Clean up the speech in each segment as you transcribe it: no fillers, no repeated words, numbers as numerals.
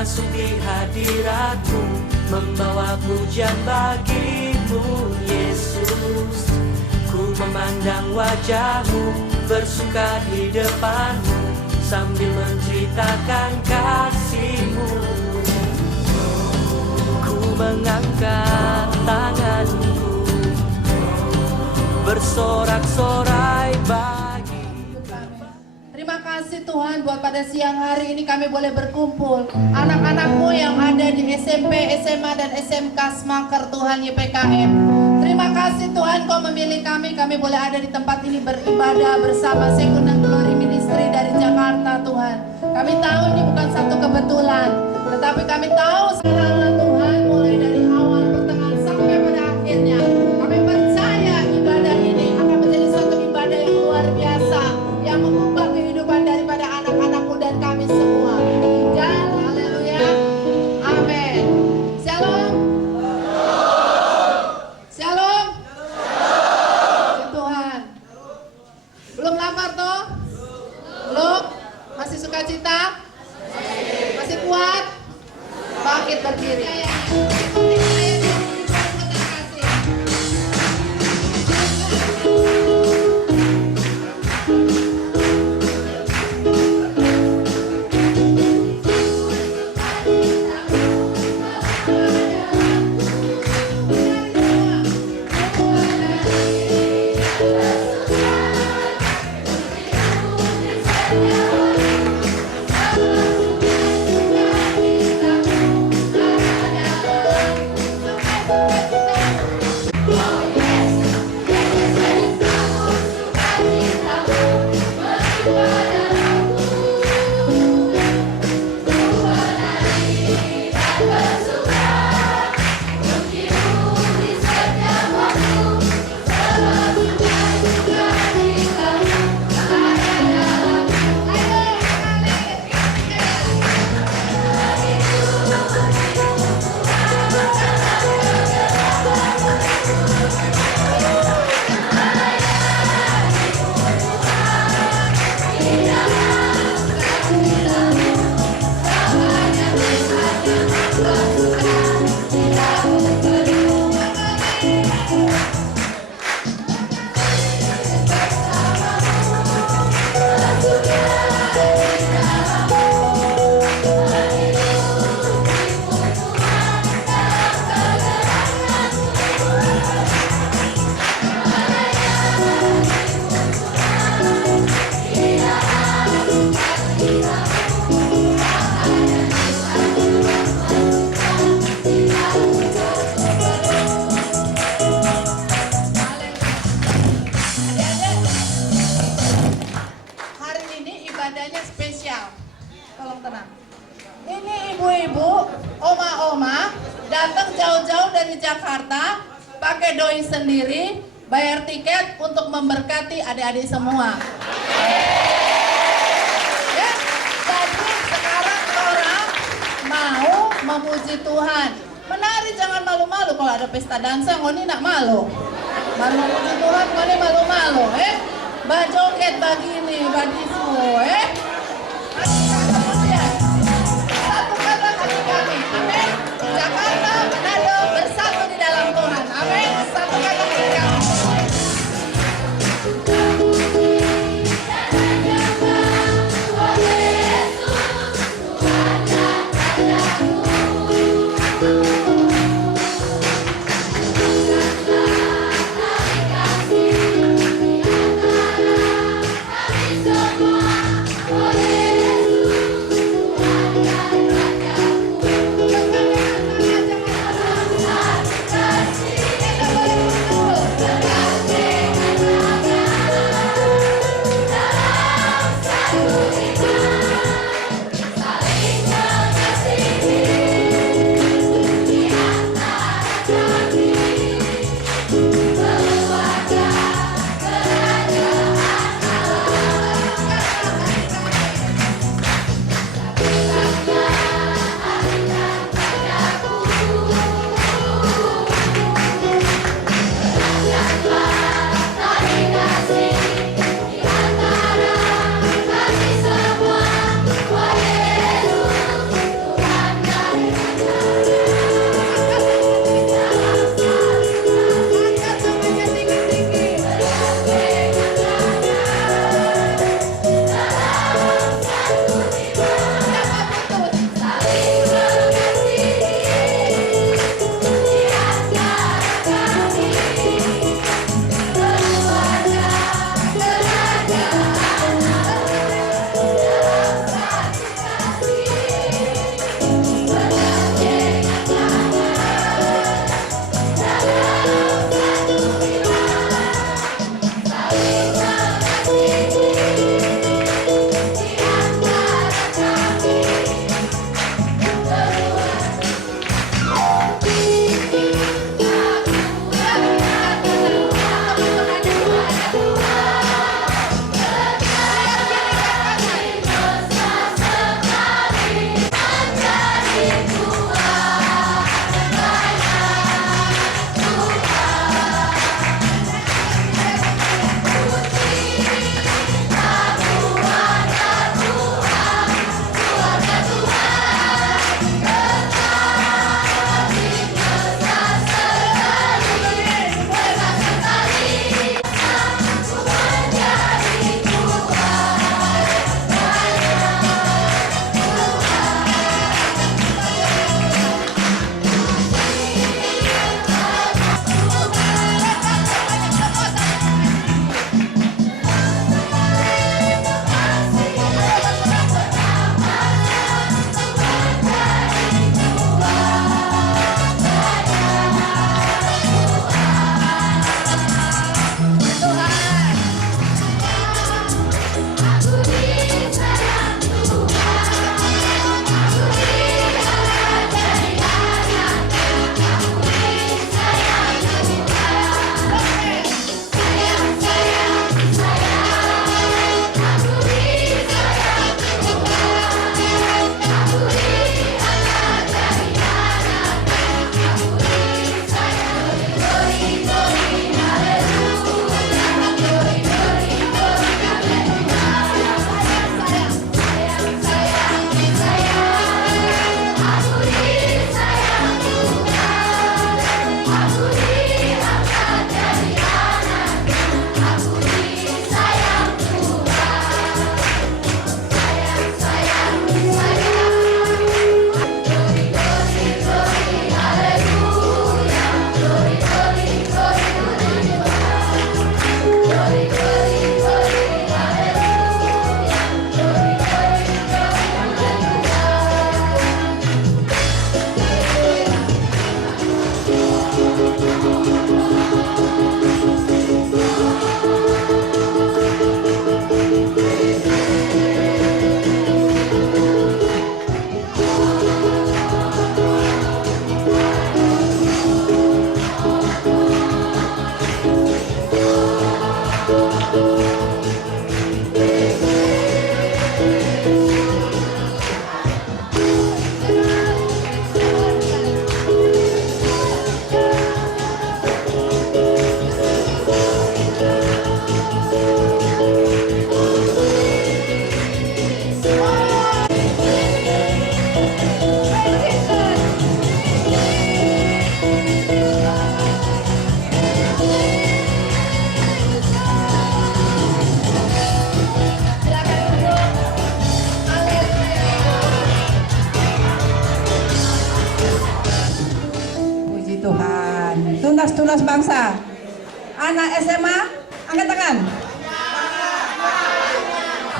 masuk di hadirat-Mu, membawa pujian bagi-Mu, Yesus. Ku memandang wajah-Mu, bersuka di depan-Mu, sambil menceritakan kasih-Mu. Ku mengangkat tanganku, bersorak-sorai bagi. Terima kasih Tuhan buat pada siang hari ini kami boleh berkumpul. Anak-anak-Mu yang ada di SMP, SMA, dan SMK Semaker Tuhan YPKM. Terima kasih Tuhan Kau memilih kami boleh ada di tempat ini beribadah bersama Second and Glory Ministry dari Jakarta Tuhan. Kami tahu ini bukan satu kebetulan, tetapi kami tahu segala Tuhan mulai dari awal, pertengahan, sampai pada akhirnya. Kami percaya ibadah ini akan menjadi suatu ibadah yang luar biasa, yang mengubah kehidupan daripada anak-anak-Mu dan kami semua. Dan haleluya, amin. Shalom. Shalom. Puji Tuhan. Belum lapar toh? Belum? Masih sukacita? Masih kuat? Bangkit berdiri. Datang jauh-jauh dari Jakarta, pakai doi sendiri, bayar tiket untuk memberkati adik-adik semua. Ya, jadi sekarang orang mau memuji Tuhan. Menari jangan malu-malu, kalau ada pesta dansa, ngoni nak malu. Baru memuji Tuhan, ngoni malu-malu, bajoget begini, badisu, Satukanlah hati kami, amin. Jakarta, Manado, bersatu di dalam Tuhan, amin. Satukanlah hati kami. Yesus, penerus bangsa. Anak SMA, angkat tangan.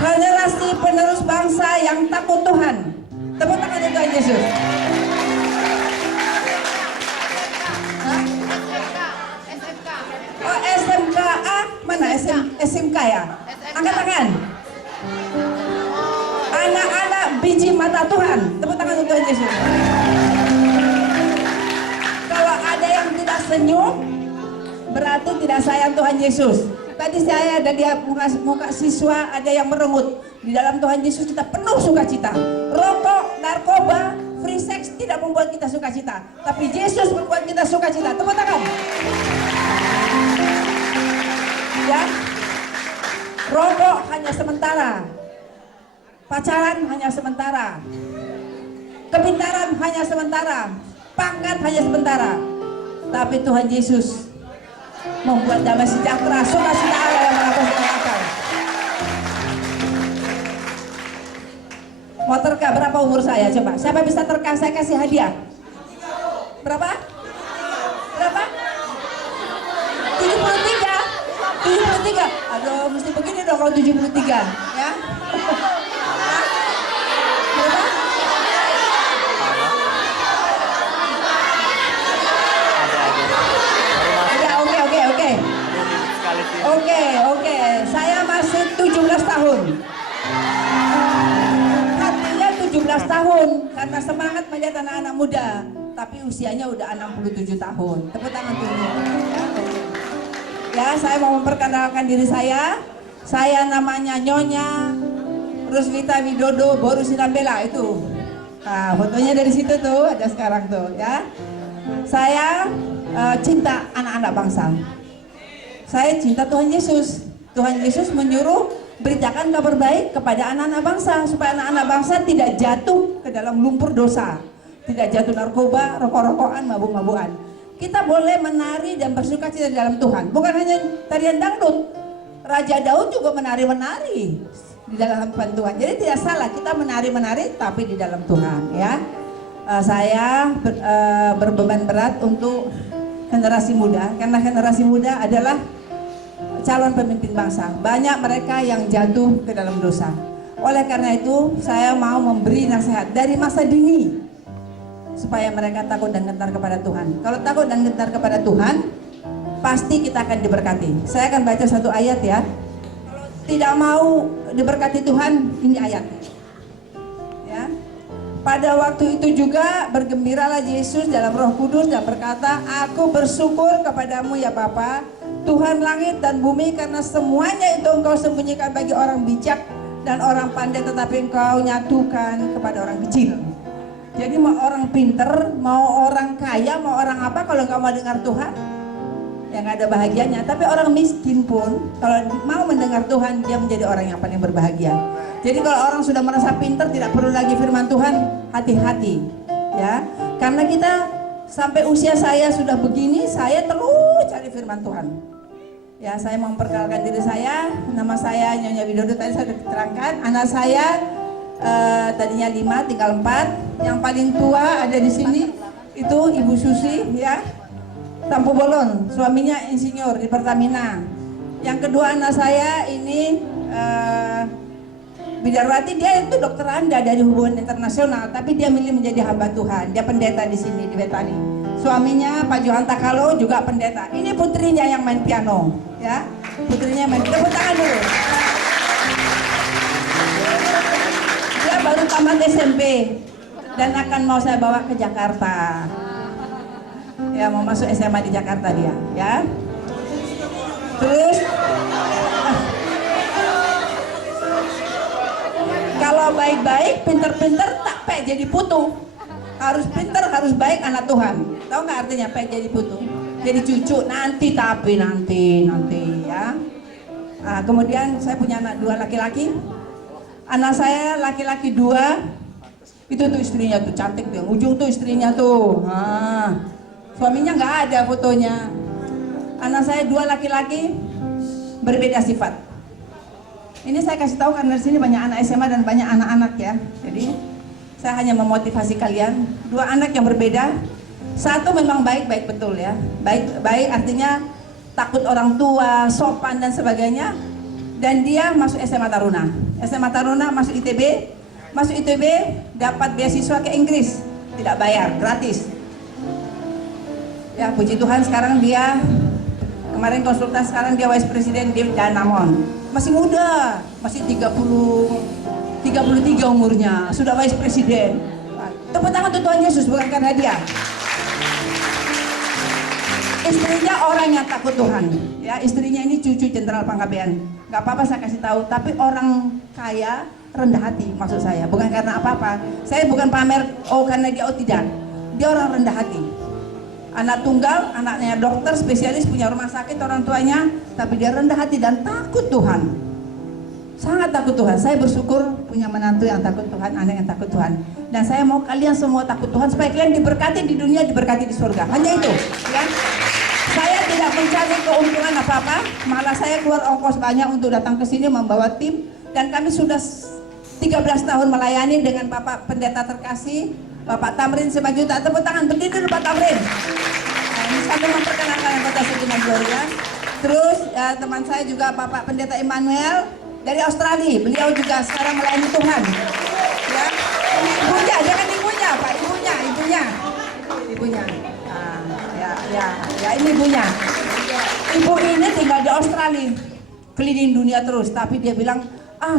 Generasi penerus bangsa yang takut Tuhan. Tepuk tangan untuk Tuhan Yesus. Hah? Oh, SMK. Mana SMK ya? Angkat tangan. Anak-anak biji mata Tuhan. Tepuk tangan untuk Tuhan Yesus. Kalau ada yang tidak senyum, berarti tidak sayang Tuhan Yesus. Tadi saya ada di muka siswa, ada yang merengut. Di dalam Tuhan Yesus kita penuh sukacita. Rokok, narkoba, free sex tidak membuat kita sukacita, tapi Yesus membuat kita sukacita. Tepuk tangan. Ya, rokok hanya sementara, pacaran hanya sementara, kepintaran hanya sementara, pangkat hanya sementara, tapi Tuhan Yesus membuat damai sejahtera, sukacita Allah yang melampaui akal. Mau terka berapa umur saya? Coba, siapa bisa terka? Saya kasih hadiah. Berapa? Berapa? 73. 73. Aduh, mesti begini dong kalau 73, ya. Berapa? Oke. Saya masih 17 tahun. Hatinya 17 tahun karena semangat melihat anak-anak muda, tapi usianya udah 67 tahun. Tepuk tangan dulu. Ya, saya mau memperkenalkan diri saya. Saya namanya Nyonya Rusmita Widodo Boru Sinambela itu. Nah, fotonya dari situ tuh, ada sekarang tuh, ya. Saya cinta anak-anak bangsa. Saya cinta Tuhan Yesus. Tuhan Yesus menyuruh beritakan kabar baik kepada anak-anak bangsa supaya anak-anak bangsa tidak jatuh ke dalam lumpur dosa, tidak jatuh narkoba, rokok-rokokan, mabuk-mabukan. Kita boleh menari dan bersukacita di dalam Tuhan. Bukan hanya tarian dangdut. Raja Daud juga menari-menari di dalam Tuhan. Jadi tidak salah kita menari-menari tapi di dalam Tuhan, ya. Saya berbeban berat untuk generasi muda karena generasi muda adalah calon pemimpin bangsa. Banyak mereka yang jatuh ke dalam dosa. Oleh karena itu, saya mau memberi nasihat dari masa dini supaya mereka takut dan gentar kepada Tuhan. Kalau takut dan gentar kepada Tuhan, pasti kita akan diberkati. Saya akan baca satu ayat, ya. Kalau tidak mau diberkati Tuhan, ini ayat. Ya. Pada waktu itu juga bergembiralah Yesus dalam Roh Kudus dan berkata, "Aku bersyukur kepadamu ya Bapa, Tuhan langit dan bumi, karena semuanya itu Engkau sembunyikan bagi orang bijak dan orang pandai, tetapi Engkau nyatukan kepada orang kecil." Jadi mau orang pinter, mau orang kaya, mau orang apa, kalau nggak mau dengar Tuhan, ya nggak ada bahagianya. Tapi orang miskin pun kalau mau mendengar Tuhan, dia menjadi orang yang paling berbahagia. Jadi kalau orang sudah merasa pinter, tidak perlu lagi firman Tuhan, hati-hati, ya. Karena kita sampai usia saya sudah begini, saya terus cari firman Tuhan. Ya, saya mau memperkenalkan diri saya. Nama saya Nyonya Widodo, tadi saya sudah diterangkan. Anak saya tadinya 5, tinggal 4. Yang paling tua ada di sini, itu Ibu Susi, ya. Tampu Bolon, suaminya insinyur di Pertamina. Yang kedua anak saya ini Bidarwati, dia itu dokter Anda dari hubungan internasional, tapi dia milih menjadi hamba Tuhan. Dia pendeta di sini di Betani. Suaminya Pak Johan Takalo juga pendeta. Ini putrinya yang main piano, ya. Putrinya main. Tepuk tangan dulu. Dia baru tamat SMP dan akan mau saya bawa ke Jakarta. Ya, mau masuk SMA di Jakarta dia, ya. Terus kalau baik-baik, pinter-pinter, tak pek jadi putu. Harus pinter, harus baik, anak Tuhan. Tahu nggak artinya pek jadi putu? Jadi cucu nanti, tapi nanti, ya. Nah, kemudian saya punya anak 2 laki-laki. Anak saya laki-laki 2, itu tuh istrinya tuh cantik tuh, ujung tuh istrinya tuh. Nah, suaminya nggak ada fotonya. Anak saya 2 laki-laki, berbeda sifat. Ini saya kasih tahu karena di sini banyak anak SMA dan banyak anak-anak, ya. Jadi saya hanya memotivasi kalian. 2 anak yang berbeda. Satu memang baik betul ya. Baik artinya takut orang tua, sopan dan sebagainya. Dan dia masuk SMA Taruna. SMA Taruna masuk ITB. Masuk ITB dapat beasiswa ke Inggris. Tidak bayar, gratis. Ya puji Tuhan sekarang dia kemarin konsultan, sekarang dia vice president di Danamon. Masih muda, masih 33 umurnya, sudah vice president. Tepuk tangan untuk Tuhan Yesus, bukan karena dia. Istrinya orang yang takut Tuhan, ya istrinya ini cucu Jenderal Pangkabean. Gak apa-apa saya kasih tahu, tapi orang kaya rendah hati maksud saya, bukan karena apa-apa. Saya bukan pamer, karena dia tidak. Dia orang rendah hati. Anak tunggal, anaknya dokter spesialis, punya rumah sakit orang tuanya, tapi dia rendah hati dan takut Tuhan. Sangat takut Tuhan. Saya bersyukur punya menantu yang takut Tuhan, anak yang takut Tuhan. Dan saya mau kalian semua takut Tuhan supaya kalian diberkati di dunia, diberkati di surga. Hanya itu, ya. Saya tidak mencari keuntungan apa-apa, malah saya keluar ongkos banyak untuk datang ke sini membawa tim, dan kami sudah 13 tahun melayani dengan Bapak Pendeta terkasih, Bapak Tamrin Simanjuntak. Tepuk tangan, berdiri dulu Pak Tamrin. Nah, ini sambil memperkenalkan anggota Segenap Gloria. Terus teman saya juga Bapak Pendeta Emmanuel dari Australia, beliau juga sekarang melayani Tuhan. Ya, ini ibunya, jangan ibunya, Pak, ibunya. Ya ini ibunya. Ibu ini tinggal di Australia, keliling dunia terus, tapi dia bilang,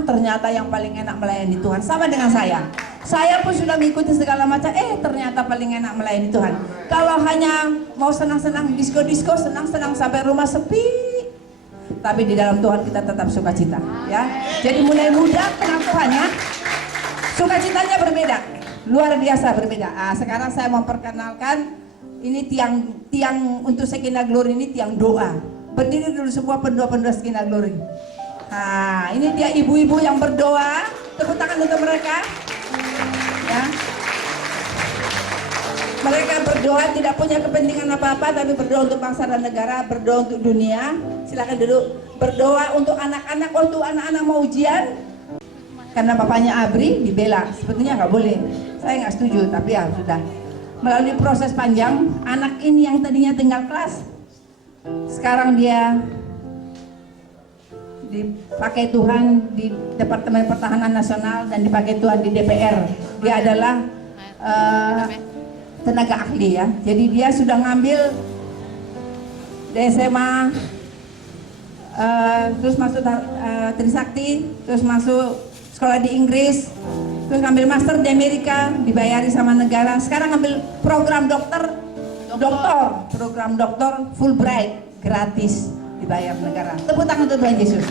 ternyata yang paling enak melayani Tuhan sama dengan saya. Saya pun sudah mengikuti segala macam, ternyata paling enak melayani Tuhan. Kalau hanya mau senang-senang, disko-disko, senang-senang sampai rumah sepi, tapi di dalam Tuhan kita tetap sukacita, ya. Jadi mulai muda kenal Tuhan, ya. Sukacitanya berbeda, luar biasa berbeda. Sekarang saya mau perkenalkan ini tiang untuk Segenap Glory, ini tiang doa. Berdiri dulu semua pendua-pendua Segenap Glory. Nah, ini dia ibu-ibu yang berdoa. Tepuk tangan untuk mereka. Ya. Mereka berdoa tidak punya kepentingan apa-apa, tapi berdoa untuk bangsa dan negara, berdoa untuk dunia. Silakan duduk. Berdoa untuk anak-anak, untuk anak-anak mau ujian. Karena bapaknya Abri dibela, sepertinya nggak boleh. Saya nggak setuju, tapi ya sudah. Melalui proses panjang, anak ini yang tadinya tinggal kelas, sekarang dia dipakai Tuhan di Departemen Pertahanan Nasional dan dipakai Tuhan di DPR. Dia adalah tenaga ahli, ya. Jadi dia sudah ngambil di SMA, terus masuk Trisakti, terus masuk sekolah di Inggris, terus ngambil master di Amerika, dibayari sama negara. Sekarang ngambil program doktor, program doktor Fulbright, gratis, dibayar negara. Tepuk tangan untuk Tuhan Yesus.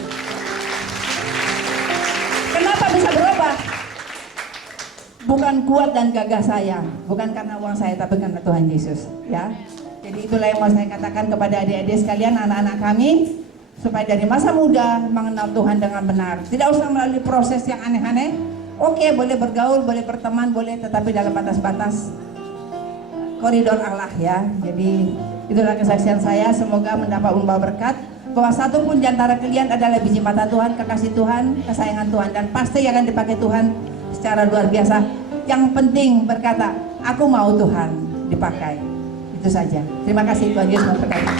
Kenapa bisa berubah? Bukan kuat dan gagah saya, bukan karena uang saya, tapi karena Tuhan Yesus, ya. Jadi itulah yang mau saya katakan kepada adik-adik sekalian, anak-anak kami, supaya dari masa muda mengenal Tuhan dengan benar. Tidak usah melalui proses yang aneh-aneh. Oke, boleh bergaul, boleh berteman, boleh, tetapi dalam batas-batas koridor Allah, ya. Jadi itulah kesaksian saya. Semoga mendapat membawa berkat, bahwa satu pun di antara kalian adalah biji mata Tuhan, kekasih Tuhan, kesayangan Tuhan, dan pasti akan dipakai Tuhan secara luar biasa. Yang penting berkata, aku mau Tuhan dipakai. Itu saja. Terima kasih, Tuhan Yesus memberkati.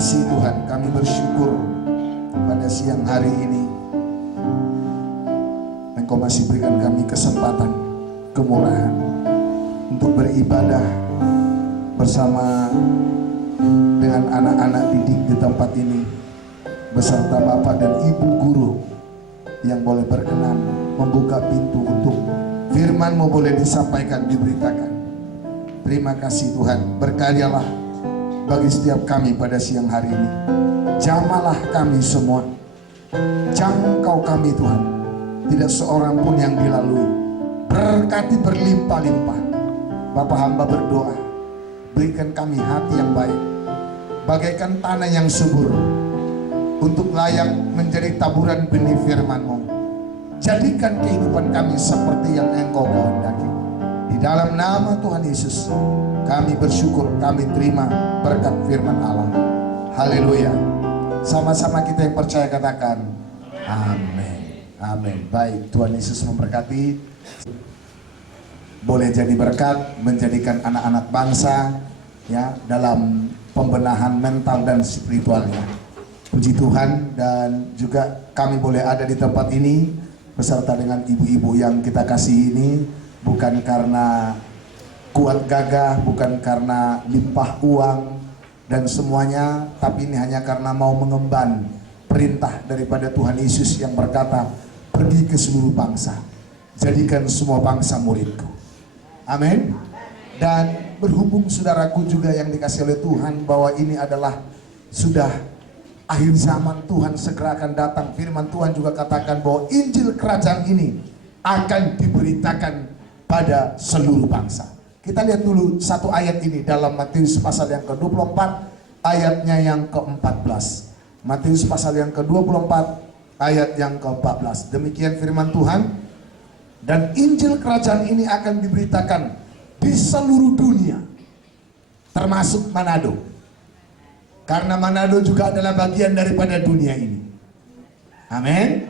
kasih Tuhan, kami bersyukur pada siang hari ini Engkau masih berikan kami kesempatan, kemurahan untuk beribadah bersama dengan anak-anak didik di tempat ini beserta Bapak dan Ibu guru yang boleh berkenan membuka pintu untuk firman-Mu boleh disampaikan, diberitakan. Terima kasih Tuhan, berkaryalah bagi setiap kami pada siang hari ini. Jamalah kami semua, jangkau kami Tuhan, tidak seorang pun yang dilalui. Berkati berlimpah-limpah. Bapa hamba berdoa, berikan kami hati yang baik, bagaikan tanah yang subur, untuk layak menjadi taburan benih firman-Mu. Jadikan kehidupan kami seperti yang Engkau kehendaki. Di dalam nama Tuhan Yesus kami bersyukur, kami terima berkat firman Allah. Haleluya. Sama-sama kita yang percaya katakan amin. Amin. Baik, Tuhan Yesus memberkati. Boleh jadi berkat, menjadikan anak-anak bangsa ya dalam pembenahan mental dan spiritualnya. Puji Tuhan. Dan juga kami boleh ada di tempat ini beserta dengan ibu-ibu yang kita kasih ini, bukan karena kuat gagah, bukan karena limpah uang dan semuanya, tapi ini hanya karena mau mengemban perintah daripada Tuhan Yesus yang berkata, pergi ke seluruh bangsa, jadikan semua bangsa muridku. Amin. Dan berhubung saudaraku juga yang dikasih oleh Tuhan bahwa ini adalah sudah akhir zaman, Tuhan segera akan datang. Firman Tuhan juga katakan bahwa Injil kerajaan ini akan diberitakan pada seluruh bangsa. Kita lihat dulu satu ayat ini dalam Matius pasal yang ke-24 ayatnya yang ke-14. Matius pasal yang ke-24 ayat yang ke-14. Demikian firman Tuhan. Dan Injil kerajaan ini akan diberitakan di seluruh dunia, termasuk Manado. Karena Manado juga adalah bagian daripada dunia ini. Amin.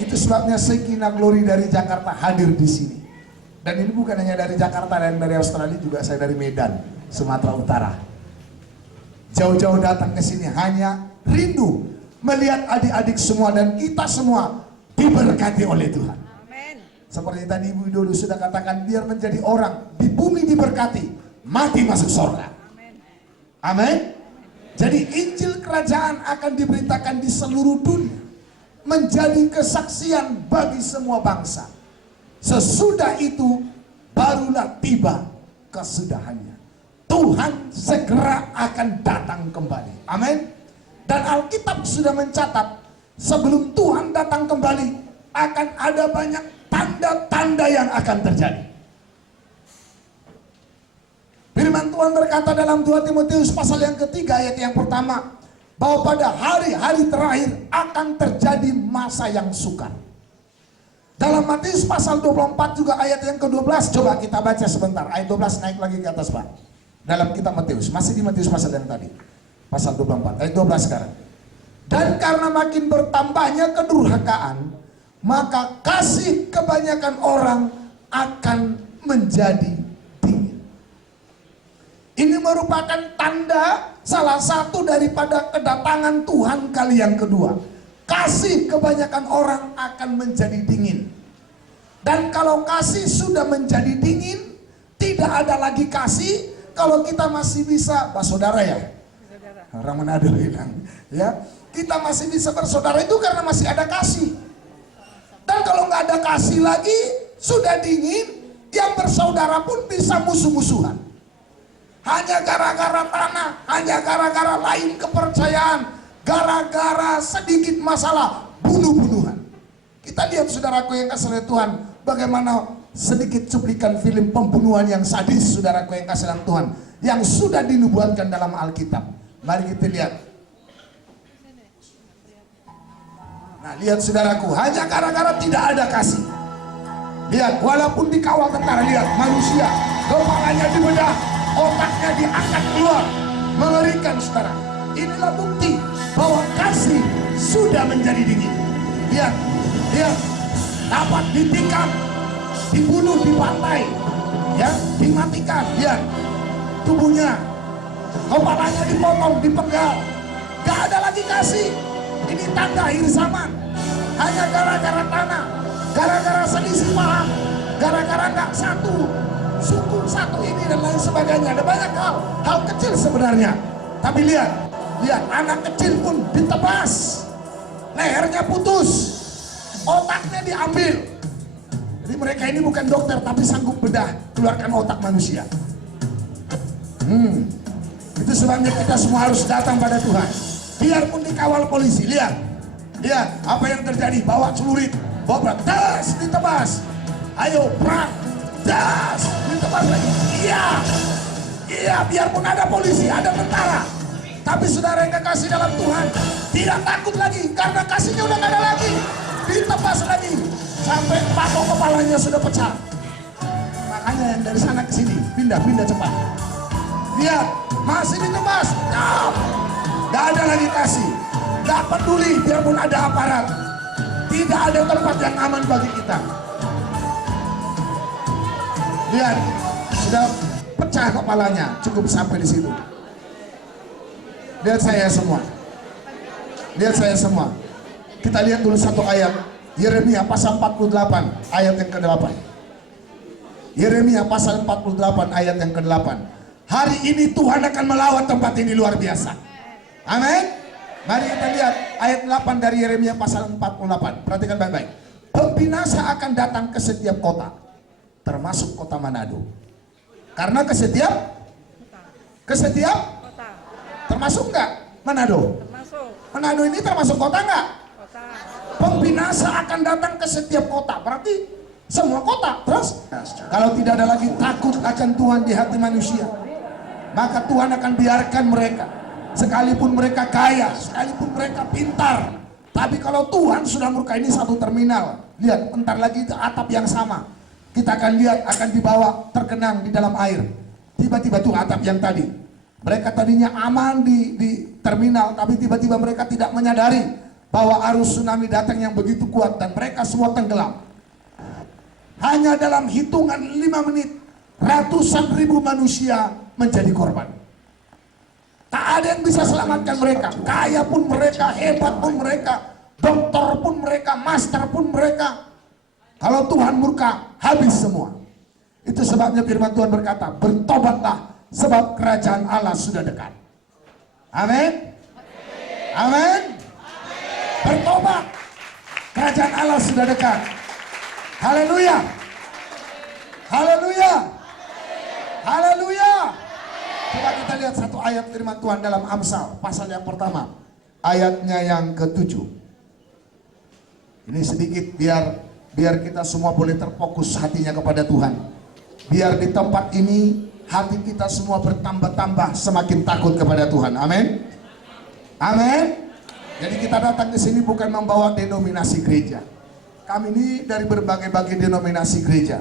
Itu sebabnya Sekina Glory dari Jakarta hadir di sini. Dan ini bukan hanya dari Jakarta dan dari Australia, juga saya dari Medan, Sumatera Utara. Jauh-jauh datang ke sini hanya rindu melihat adik-adik semua dan kita semua diberkati oleh Tuhan. Seperti tadi Ibu Widodo sudah katakan, biar menjadi orang di bumi diberkati, mati masuk surga. Amin. Jadi Injil kerajaan akan diberitakan di seluruh dunia, menjadi kesaksian bagi semua bangsa. Sesudah itu barulah tiba kesudahannya. Tuhan segera akan datang kembali. Amin. Dan Alkitab sudah mencatat, sebelum Tuhan datang kembali akan ada banyak tanda-tanda yang akan terjadi. Firman Tuhan berkata dalam 2 Timotius pasal yang ketiga ayat yang pertama, bahwa pada hari-hari terakhir akan terjadi masa yang sukar. Dalam Matius pasal 24 juga ayat yang ke-12, coba kita baca sebentar. Ayat 12 naik lagi ke atas Pak. Dalam kitab Matius, masih di Matius pasal yang tadi. Pasal 24, ayat 12 sekarang. Dan karena makin bertambahnya kedurhakaan, maka kasih kebanyakan orang akan menjadi dingin. Ini merupakan tanda salah satu daripada kedatangan Tuhan kali yang kedua. Kasih kebanyakan orang akan menjadi dingin. Dan kalau kasih sudah menjadi dingin, tidak ada lagi kasih. Kalau kita masih bisa, Pak Saudara ya, orang Manado bilang, ya, kita masih bisa bersaudara itu karena masih ada kasih. Dan kalau nggak ada kasih lagi, sudah dingin, yang bersaudara pun bisa musuh-musuhan. Hanya gara-gara tanah, hanya gara-gara lain kepercayaan, gara-gara sedikit masalah, bunuh-bunuhan. Kita lihat saudaraku yang kasih oleh Tuhan, bagaimana sedikit cuplikan film pembunuhan yang sadis, saudaraku yang kasih oleh Tuhan, yang sudah dinubuatkan dalam Alkitab. Mari kita lihat. Nah, lihat saudaraku, hanya gara-gara tidak ada kasih. Lihat, walaupun dikawal tentara, lihat manusia, kepalanya dibedah, otaknya diangkat keluar. Mengerikan saudara. Inilah bukti bahwa kasih sudah menjadi dingin. Lihat, lihat, dapat ditikam, dibunuh di pantai, ya, dimatikan. Lihat, tubuhnya, kepalanya dipotong, dipenggal. Gak ada lagi kasih. Ini tanda akhir zaman. Hanya gara-gara tanah, gara-gara selisih paham, gara-gara nggak satu suku, satu ini dan lain sebagainya. Ada banyak hal kecil sebenarnya. Tapi lihat, lihat anak kecil pun ditebas, lehernya putus, otaknya diambil. Jadi mereka ini bukan dokter tapi sanggup bedah keluarkan otak manusia. Itu sebabnya kita semua harus datang pada Tuhan. Biarpun dikawal polisi, lihat apa yang terjadi. Bawa celurit, bawa das, ditebas. Ayo perang, das, ditebas lagi. Iya, biarpun ada polisi, ada tentara, tapi saudara yang kekasih dalam Tuhan tidak takut lagi karena kasihnya udah gak ada lagi. Ditebas lagi sampai patok kepalanya sudah pecah. Makanya yang dari sana ke sini pindah cepat. Lihat, masih ditebas. Gak ada lagi kasih. Gak peduli biarpun ada aparat. Tidak ada tempat yang aman bagi kita. Lihat, sudah pecah kepalanya, cukup sampai di situ. Lihat saya semua. Kita lihat dulu satu ayat. Yeremia pasal 48 ayat yang ke-8. Yeremia pasal 48 ayat yang ke-8. Hari ini Tuhan akan melawat tempat ini luar biasa. Amin. Mari kita lihat ayat 8 dari Yeremia pasal 48. Perhatikan baik-baik. Pembinasa akan datang ke setiap kota, termasuk kota Manado. Karena ke setiap termasuk enggak Manado? Manado ini termasuk kota enggak? Pembinasa akan datang ke setiap kota, berarti semua kota. Terus kalau tidak ada lagi takut akan Tuhan di hati manusia, maka Tuhan akan biarkan mereka, sekalipun mereka kaya, sekalipun mereka pintar. Tapi kalau Tuhan sudah murka, ini satu terminal. Lihat, bentar lagi itu atap yang sama. Kita akan lihat, akan dibawa tergenang di dalam air. Tiba-tiba tuh atap yang tadi. Mereka tadinya aman di terminal, tapi tiba-tiba mereka tidak menyadari bahwa arus tsunami datang yang begitu kuat dan mereka semua tenggelam. Hanya dalam hitungan 5 menit, ratusan ribu manusia menjadi korban. Tak ada yang bisa selamatkan mereka. Kaya pun mereka, hebat pun mereka, dokter pun mereka, master pun mereka. Kalau Tuhan murka, habis semua. Itu sebabnya firman Tuhan berkata, bertobatlah sebab kerajaan Allah sudah dekat. Amin. Amin. Bertobat, kerajaan Allah sudah dekat. Haleluya. Haleluya. Haleluya. Coba kita lihat satu ayat firman Tuhan dalam Amsal pasal yang pertama, ayatnya yang ke-7. Ini sedikit biar kita semua boleh terfokus hatinya kepada Tuhan. Biar di tempat ini hati kita semua bertambah-tambah semakin takut kepada Tuhan. Amin. Amin. Jadi kita datang ke sini bukan membawa denominasi gereja. Kami ini dari berbagai-bagai denominasi gereja.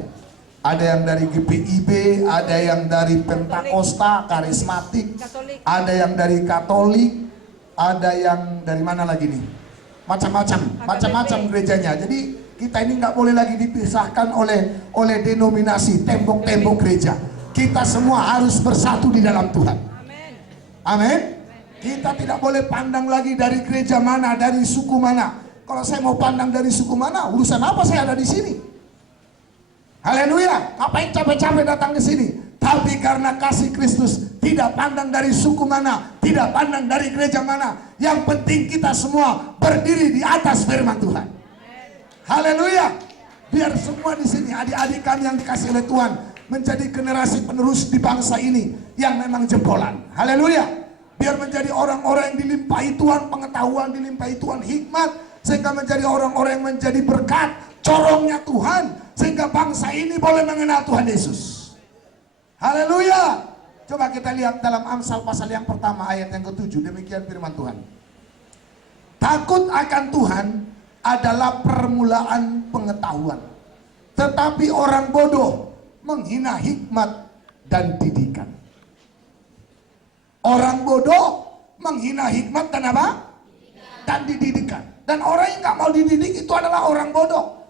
Ada yang dari GPIB, ada yang dari Pentakosta, Karismatik, ada yang dari Katolik, ada yang dari mana lagi nih? Macam-macam gerejanya. Jadi kita ini nggak boleh lagi dipisahkan oleh denominasi, tembok-tembok gereja. Kita semua harus bersatu di dalam Tuhan. Amin. Kita tidak boleh pandang lagi dari gereja mana, dari suku mana. Kalau saya mau pandang dari suku mana, urusan apa saya ada di sini? Haleluya. Ngapain capek-capek datang ke sini? Tapi karena kasih Kristus, tidak pandang dari suku mana, tidak pandang dari gereja mana. Yang penting kita semua berdiri di atas firman Tuhan. Haleluya. Biar semua di sini adik-adik kami yang dikasih oleh Tuhan menjadi generasi penerus di bangsa ini yang memang jebolan. Haleluya. Biar menjadi orang-orang yang dilimpahi Tuhan pengetahuan, dilimpahi Tuhan hikmat, sehingga menjadi orang-orang yang menjadi berkat, corongnya Tuhan, sehingga bangsa ini boleh mengenal Tuhan Yesus. Haleluya. Coba kita lihat dalam Amsal pasal yang pertama ayat yang ke-7. Demikian firman Tuhan. Takut akan Tuhan adalah permulaan pengetahuan, tetapi orang bodoh menghina hikmat dan didikan. Orang bodoh menghina hikmat dan apa? Dan dididikan. Dan orang yang gak mau dididik itu adalah orang bodoh.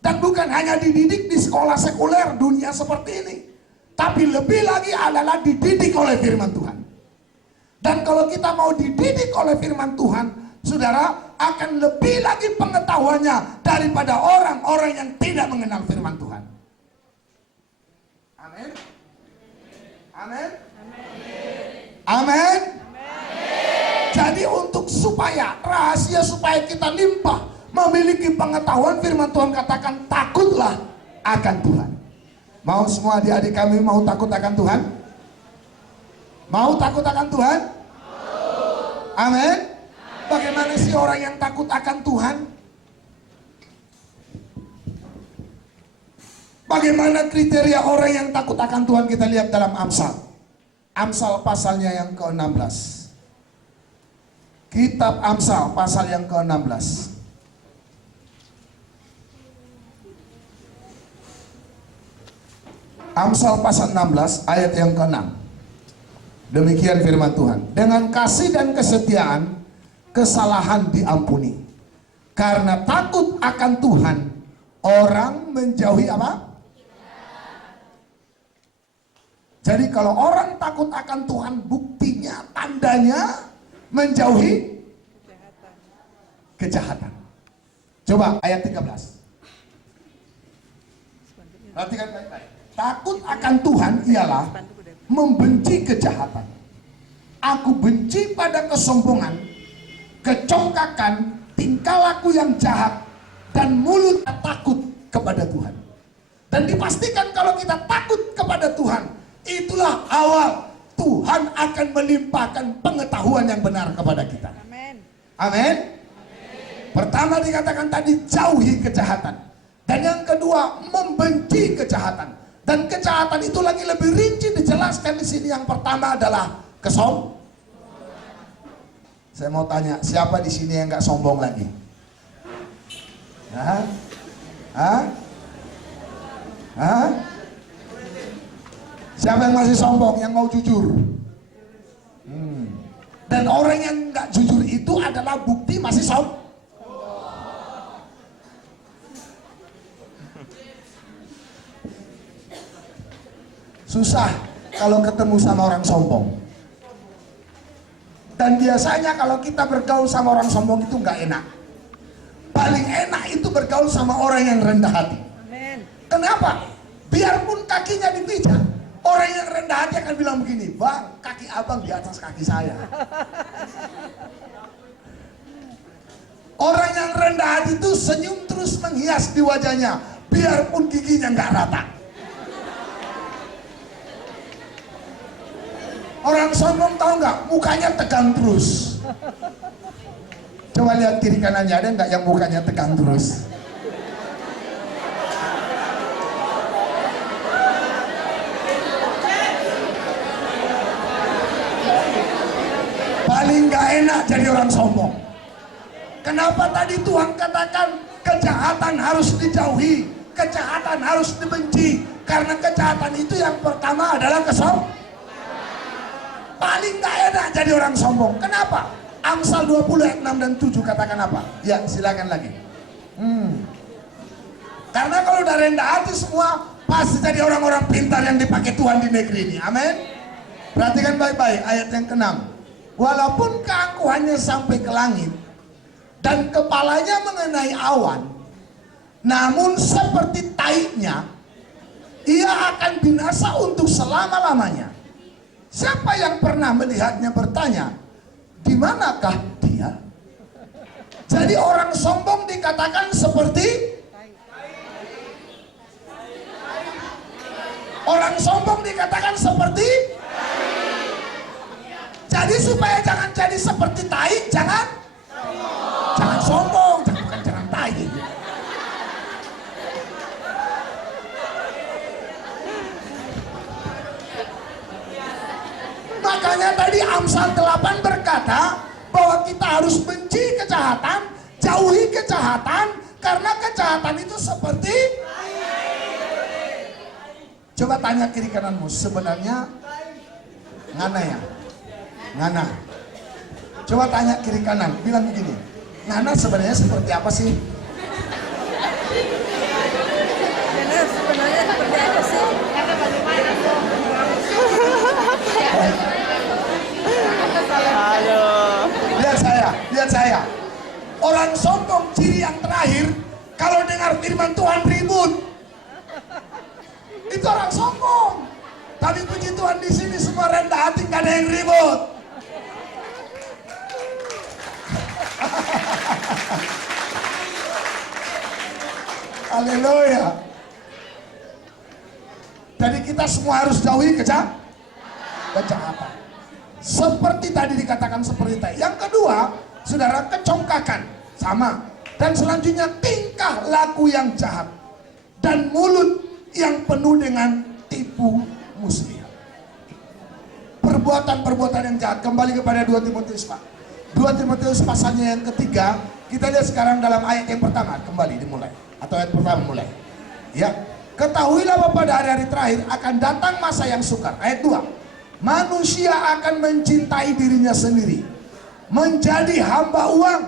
Dan bukan hanya dididik di sekolah sekuler dunia seperti ini, tapi lebih lagi adalah dididik oleh firman Tuhan. Dan kalau kita mau dididik oleh firman Tuhan, saudara, akan lebih lagi pengetahuannya daripada orang-orang yang tidak mengenal firman Tuhan. Amin. Amin. Amin. Jadi untuk rahasia supaya kita limpah memiliki pengetahuan. Firman Tuhan katakan takutlah akan Tuhan. Mau semua adik-adik kami mau takut akan Tuhan? Mau takut akan Tuhan? Amin. Bagaimana sih orang yang takut akan Tuhan? Bagaimana kriteria orang yang takut akan Tuhan? Kita lihat dalam Amsal. Amsal pasalnya yang ke-16. Kitab Amsal pasal yang ke-16. Amsal pasal 16 ayat yang ke-6. Demikian firman Tuhan. Dengan kasih dan kesetiaan kesalahan diampuni. Karena takut akan Tuhan orang menjauhi apa? Jadi kalau orang takut akan Tuhan, buktinya, tandanya menjauhi kejahatan. Coba ayat 13. Perhatikan baik-baik. Takut akan Tuhan ialah membenci kejahatan. Aku benci pada kesombongan, kecongkakan, tingkah laku yang jahat, dan mulut takut kepada Tuhan. Dan dipastikan kalau kita takut kepada Tuhan, itulah awal Tuhan akan melimpahkan pengetahuan yang benar kepada kita. Amin. Amin. Pertama dikatakan tadi jauhi kejahatan. Dan yang kedua membenci kejahatan. Dan kejahatan itu lagi lebih rinci dijelaskan di sini. Yang pertama adalah kesombongan. Saya mau tanya, siapa di sini yang nggak sombong lagi? Hah? Hah? Hah? Siapa yang masih sombong, yang mau jujur? Dan orang yang nggak jujur itu adalah bukti masih sombong. Susah kalau ketemu sama orang sombong. Dan biasanya kalau kita bergaul sama orang sombong itu nggak enak. Paling enak itu bergaul sama orang yang rendah hati. Amin. Kenapa? Biarpun kakinya dipijat, orang yang rendah hati akan bilang begini, bang, kaki abang di atas kaki saya. Orang yang rendah hati itu senyum terus menghias di wajahnya, biarpun giginya nggak rata. Orang sombong tahu nggak? Mukanya tegang terus. Coba lihat kiri kanannya, ada nggak yang mukanya tegang terus? Paling nggak enak jadi orang sombong. Kenapa tadi Tuhan katakan kejahatan harus dijauhi, kejahatan harus dibenci? Karena kejahatan itu yang pertama adalah kesombongan. Paling nggak enak jadi orang sombong. Kenapa? Amsal 20 ayat 6 dan 7 katakan apa? Ya silakan lagi. Karena kalau udah rendah hati semua pasti jadi orang-orang pintar yang dipakai Tuhan di negeri ini. Amin. Perhatikan baik-baik ayat yang ke-6. Walaupun keangkuhannya sampai ke langit dan kepalanya mengenai awan, namun seperti taiknya ia akan binasa untuk selama-lamanya. Siapa yang pernah melihatnya bertanya, di manakah dia? Jadi orang sombong dikatakan seperti orang sombong dikatakan seperti. Jadi supaya jangan jadi seperti tai, jangan sombong, bukan jangan tai. Makanya tadi Amsal 8 berkata bahwa kita harus benci kejahatan, jauhi kejahatan, karena kejahatan itu seperti. Coba tanya kiri kananmu, sebenarnya ngana ya? Ngana. Coba tanya kiri kanan, bilang begini, ngana sebenarnya seperti apa sih? Ngana sebenarnya seperti apa sih? Lihat saya. Orang sombong ciri yang terakhir, kalau dengar firman Tuhan ribut. Itu orang sombong. Tapi puji Tuhan di sini semua rendah hati, nggak ada yang ribut. Haleluya. Jadi kita semua harus jauhi kejahatan. Seperti tadi dikatakan seperti tadi. Yang kedua, saudara, kecongkakan. Sama. Dan selanjutnya tingkah laku yang jahat. Dan mulut yang penuh dengan tipu muslihat. Perbuatan-perbuatan yang jahat. Kembali kepada 2 Timotius, Pak. 2 Timotius pasalnya yang ketiga. Kita lihat sekarang dalam ayat yang pertama. Kembali dimulai. Atau ayat pertama mulai. Ya. Ketahuilah bahwa pada hari-hari terakhir akan datang masa yang sukar. Ayat 2. Manusia akan mencintai dirinya sendiri, menjadi hamba uang.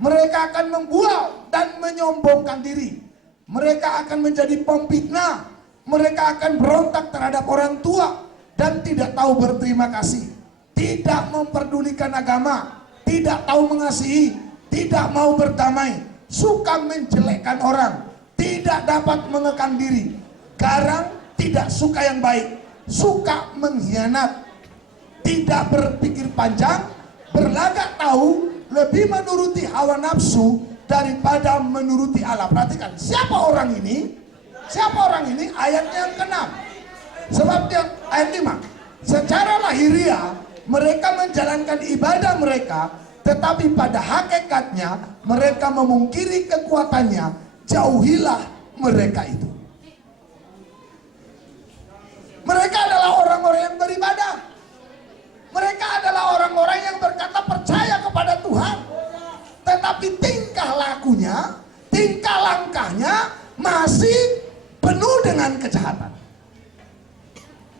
Mereka akan membual dan menyombongkan diri. Mereka akan menjadi pemfitnah. Mereka akan berontak terhadap orang tua dan tidak tahu berterima kasih. Tidak memperdulikan agama, tidak tahu mengasihi, tidak mau berdamai, suka menjelekkan orang, tidak dapat mengekang diri, garang, tidak suka yang baik, suka mengkhianat, tidak berpikir panjang, berlagak tahu, lebih menuruti hawa nafsu daripada menuruti Allah. Perhatikan, siapa orang ini? Siapa orang ini? Ayatnya yang ke-6. Sebab dia ayat 5. Secara lahiriah mereka menjalankan ibadah mereka, tetapi pada hakikatnya mereka memungkiri kekuatannya. Jauhilah mereka itu. Mereka adalah orang-orang yang beribadah. Mereka adalah orang-orang yang berkata percaya kepada Tuhan. Tetapi tingkah lakunya, tingkah langkahnya masih penuh dengan kejahatan.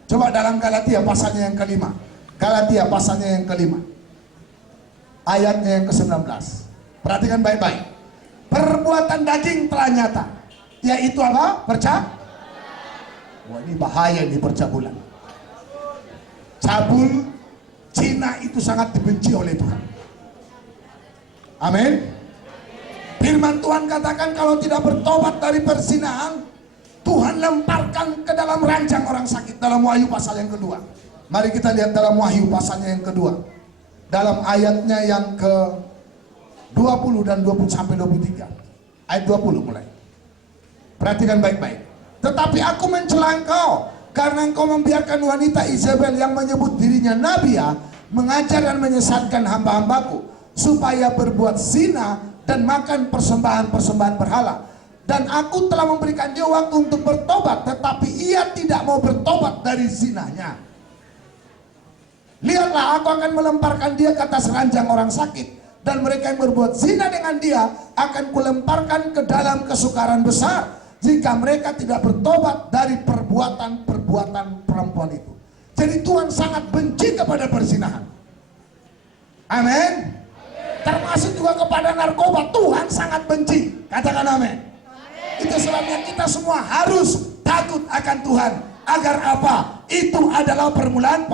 Coba dalam Galatia pasalnya yang ke-5. Galatia pasalnya yang ke-5. Ayatnya yang ke-19. Perhatikan baik-baik. Perbuatan daging telah nyata. Yaitu apa? Wah, ini bahaya di percabulan. Cabul, zina itu sangat dibenci oleh Tuhan. Amin. Firman Tuhan katakan kalau tidak bertobat dari perzinahan, Tuhan lemparkan ke dalam ranjang orang sakit. Dalam Wahyu pasal yang kedua. Mari kita lihat dalam Wahyu pasalnya yang kedua. Dalam ayatnya yang ke 20 dan 20 sampai 23. Ayat 20 mulai. Perhatikan baik-baik. Tetapi aku mencela engkau karena engkau membiarkan wanita Izabel yang menyebut dirinya Nabiya mengajar dan menyesatkan hamba-hambaku supaya berbuat zina dan makan persembahan-persembahan berhala. Dan aku telah memberikan dia waktu untuk bertobat, tetapi ia tidak mau bertobat dari zinanya. Lihatlah, aku akan melemparkan dia ke atas ranjang orang sakit, dan mereka yang berbuat zina dengan dia akan kulemparkan ke dalam kesukaran besar jika mereka tidak bertobat dari perbuatan-perbuatan perempuan itu. Jadi Tuhan sangat benci kepada perzinahan. Amin. Termasuk juga kepada narkoba, Tuhan sangat benci. Katakan amin. Itu sebabnya kita semua harus takut akan Tuhan. Agar apa? Itu adalah permulaan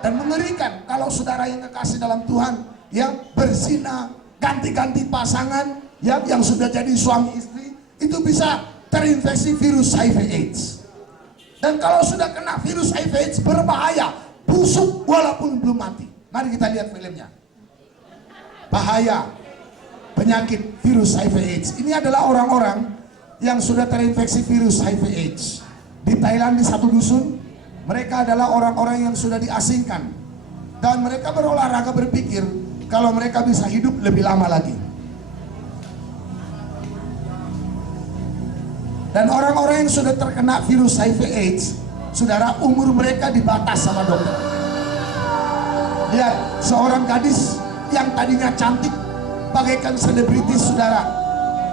dan mengerikan kalau saudara yang kekasih dalam Tuhan ya berzina, ganti-ganti pasangan ya, yang sudah jadi suami istri, itu bisa terinfeksi virus HIV/AIDS. Dan kalau sudah kena virus HIV/AIDS berbahaya, busuk walaupun belum mati. Mari kita lihat filmnya. Bahaya penyakit virus HIV/AIDS. Ini adalah orang-orang yang sudah terinfeksi virus HIV/AIDS. Di Thailand di satu dusun, mereka adalah orang-orang yang sudah diasingkan. Dan mereka berolahraga berpikir kalau mereka bisa hidup lebih lama lagi. Dan orang-orang yang sudah terkena virus HIV/AIDS, saudara, umur mereka dibatas sama dokter. Lihat, seorang gadis yang tadinya cantik bagaikan selebritis, saudara,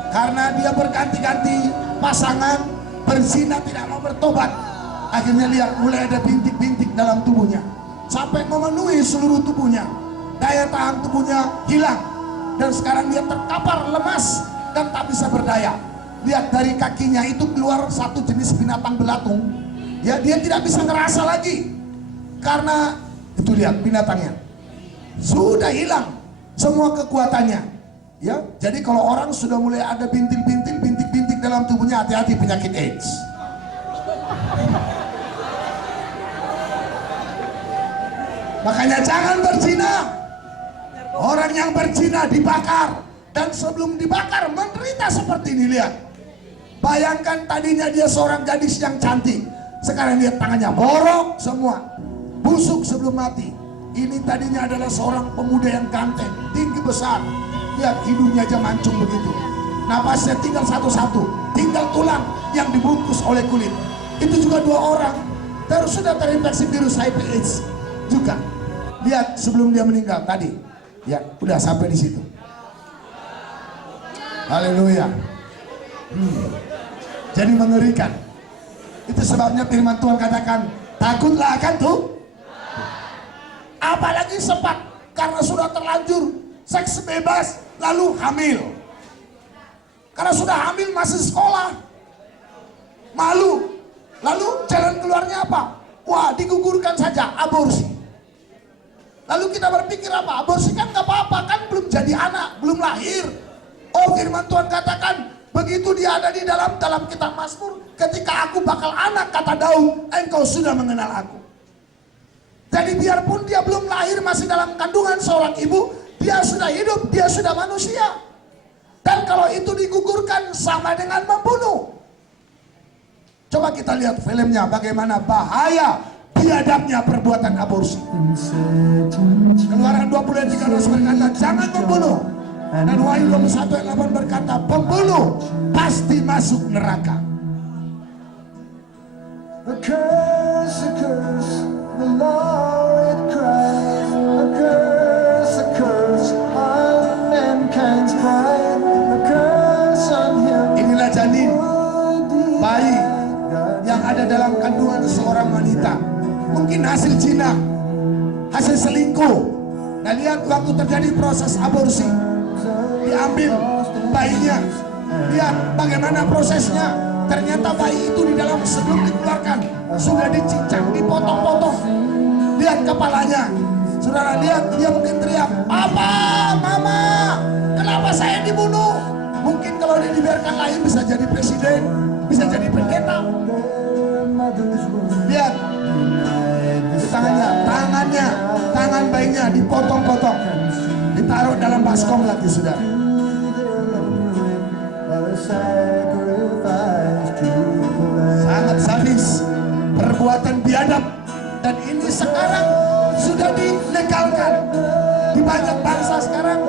karena dia berganti-ganti pasangan, berzina, tidak mau bertobat, akhirnya lihat mulai ada bintik-bintik dalam tubuhnya sampai memenuhi seluruh tubuhnya, daya tahan tubuhnya hilang, dan sekarang dia terkapar, lemas, dan tak bisa berdaya. Lihat, dari kakinya itu keluar satu jenis binatang belatung ya, dia tidak bisa ngerasa lagi karena itu, lihat binatangnya sudah hilang semua kekuatannya ya. Jadi kalau orang sudah mulai ada bintik-bintik dalam tubuhnya, hati-hati penyakit AIDS. Makanya jangan berzina. Orang yang berzina dibakar, dan sebelum dibakar menderita seperti ini. Lihat, Bayangkan tadinya dia seorang gadis yang cantik, sekarang lihat tangannya borok semua, busuk sebelum mati. Ini tadinya adalah seorang pemuda yang ganteng, tinggi besar. Lihat hidungnya aja mancung begitu. Napasnya tinggal satu-satu, tinggal tulang yang dibungkus oleh kulit. Itu juga 2 orang terus sudah terinfeksi virus HIV AIDS juga. Lihat sebelum dia meninggal tadi, ya udah sampai di situ. Haleluya. Jadi mengerikan. Itu sebabnya firman Tuhan katakan, takutlah akan tuh. Apalagi sempat karena sudah terlanjur seks bebas lalu hamil. Karena sudah hamil masih sekolah, malu. Lalu jalan keluarnya apa? Wah, digugurkan saja, aborsi. Lalu kita berpikir apa? Aborsi kan gak apa-apa, kan belum jadi anak, belum lahir. Oh, firman Tuhan katakan, begitu dia ada di dalam kitab Mazmur, ketika aku bakal anak, kata Daud, engkau sudah mengenal aku. Jadi biarpun dia belum lahir, masih dalam kandungan seorang ibu, dia sudah hidup, dia sudah manusia. Dan kalau itu digugurkan sama dengan membunuh. Coba kita lihat filmnya, bagaimana bahaya biadabnya perbuatan aborsi. Keluaran 20 ayat 13 berkata, jangan membunuh. Dan Wahyu 21 ayat 8 berkata, pembunuh pasti masuk neraka. A curse, the law it cries, a curse on mankind's pride, a curse on him. Inilah janin, bayi yang ada dalam kandungan seorang wanita. Mungkin hasil zina, hasil selingkuh. Nah, lihat waktu terjadi proses aborsi, diambil bayinya. Lihat bagaimana prosesnya. Ternyata bayi itu di dalam sebelum dikeluarkan sudah dicincang, dipotong-potong. Lihat kepalanya. Saudara lihat, dia mungkin teriak, "Papa, Mama, kenapa saya dibunuh?" Mungkin kalau dia dibiarkan lahir bisa jadi presiden, bisa jadi pendeta. Lihat di tangan bayinya dipotong-potong, ditaruh dalam baskom lagi, saudara. Sangat sadis, perbuatan biadab, dan ini sekarang sudah dilegalkan di banyak bangsa. Sekarang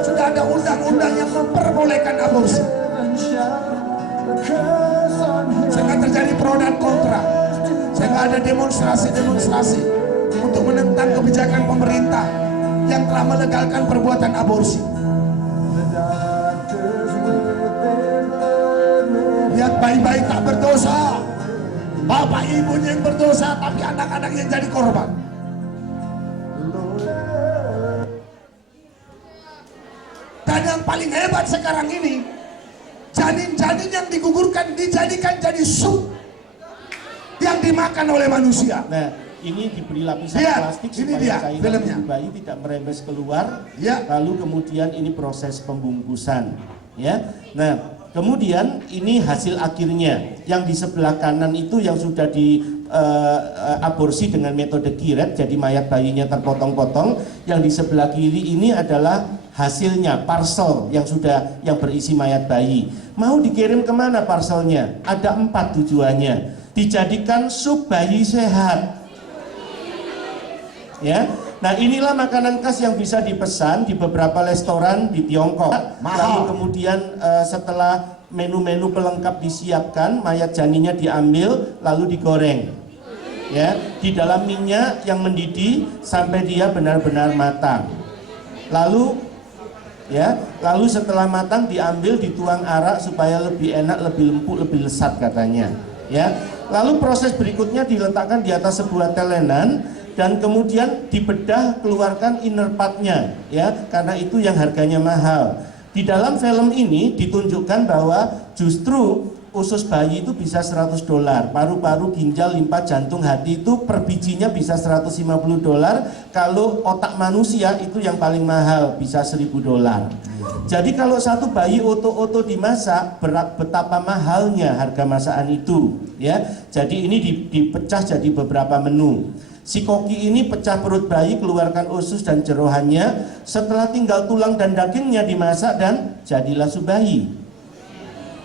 sudah ada undang-undang yang memperbolehkan aborsi, sehingga terjadi pro dan kontra, sehingga ada demonstrasi untuk menentang kebijakan pemerintah yang telah melegalkan perbuatan aborsi. Lihat bayi-bayi tak berdosa, bapak ibunya yang berdosa, tapi anak-anak yang jadi korban. Dan yang paling hebat sekarang ini, janin-janin yang digugurkan dijadikan jadi sup yang dimakan oleh manusia. Nah, ini diberi lapisan Lihat, plastik ini supaya dia, cairan filmnya. tubuh bayi tidak merembes keluar. Ya. Lalu kemudian ini proses pembungkusan, ya. Nah, kemudian ini hasil akhirnya. Yang di sebelah kanan itu yang sudah di aborsi dengan metode Giret, jadi mayat bayinya terpotong-potong. Yang di sebelah kiri ini adalah hasilnya, parcel yang berisi mayat bayi. Mau dikirim kemana parcelnya? Ada 4 tujuannya. Dijadikan sup bayi sehat. Ya, nah inilah makanan khas yang bisa dipesan di beberapa restoran di Tiongkok. Mahal. Lalu kemudian setelah menu-menu pelengkap disiapkan, mayat janinnya diambil lalu digoreng. Ya, di dalam minyak yang mendidih sampai dia benar-benar matang. Lalu setelah matang diambil, dituang arak supaya lebih enak, lebih empuk, lebih lesat katanya. Ya, lalu proses berikutnya diletakkan di atas sebuah telenan dan kemudian dibedah, keluarkan inner part-nya, ya, karena itu yang harganya mahal. Di dalam film ini ditunjukkan bahwa justru usus bayi itu bisa $100, paru-paru, ginjal, limpa, jantung, hati itu per bijinya bisa $150. Kalau otak manusia itu yang paling mahal, bisa $1000. Jadi kalau satu bayi oto-oto dimasak, betapa mahalnya harga masakan itu, ya. Jadi ini dipecah jadi beberapa menu. Si koki ini pecah perut bayi, keluarkan usus dan jerohannya. Setelah tinggal tulang dan dagingnya dimasak dan jadilah sup bayi.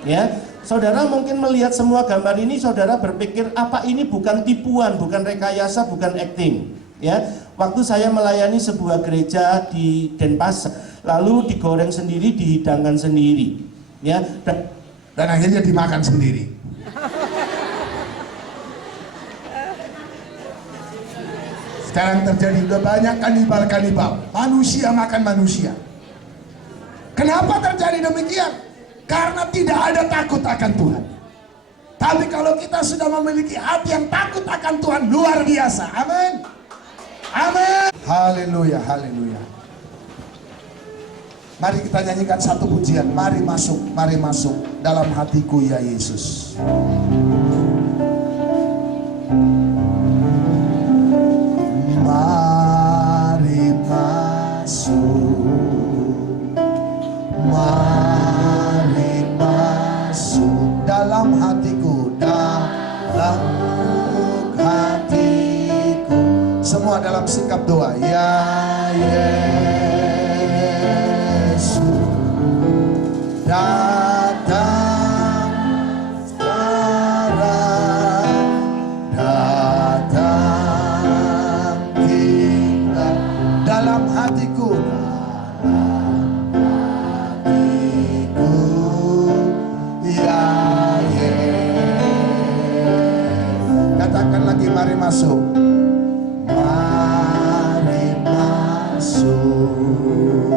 Ya, Saudara mungkin melihat semua gambar ini, saudara berpikir apa ini bukan tipuan, bukan rekayasa, bukan acting. Ya, waktu saya melayani sebuah gereja di Denpasar, lalu digoreng sendiri, dihidangkan sendiri. Ya, Dan akhirnya dimakan sendiri. Sekarang terjadi udah banyak kanibal. Manusia makan manusia. Kenapa terjadi demikian? Karena tidak ada takut akan Tuhan. Tapi kalau kita sudah memiliki hati yang takut akan Tuhan, luar biasa. Amin. Amin. Haleluya, haleluya. Mari kita nyanyikan satu pujian. Mari masuk dalam hatiku ya Yesus. Mari masuk, mari masuk dalam hatiku, dalam hatiku. Semua dalam sikap doa. Ya Yesus, datang sekarang, datang tinggal dalam hatiku, ya Yesus. Katakan lagi, mari masuk. Mari masuk,